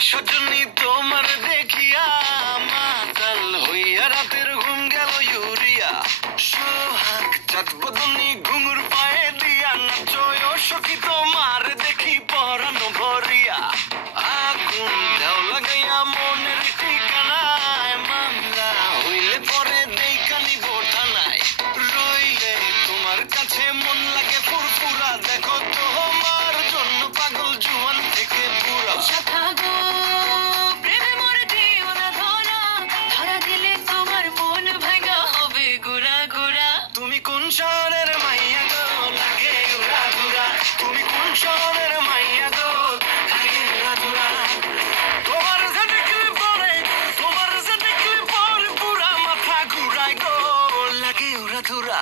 সজনী তোমার দেখিয়া মাতাল হইয়া রাতের ঘুম গেল ইউরিয়া সোহাগ চাঁদ বদনী ঘুঙুর পায়ে দিয়া নাচয় সখী তোমার দেখি পরানো ভরিয়া আগুন দেও লাগাইয়া মনের ঠিকানায় মামলা হইলে পরে দেইকা নিব থানায় রইলে তোমার কাছে মন লাগে ফুরফুরা দেখো তোমার জন্য পাগল জুয়ান থেকে পুরা তুমি কোন শহরের মাইয়া গো লাগে উড়া ধুরা তুমি কোন শহরের মাইয়া গো লাগে উড়া ধুরা তোমার যে দেখলে পরে পুরা মাথা ঘুরায় গো লাগে উড়া ধুরা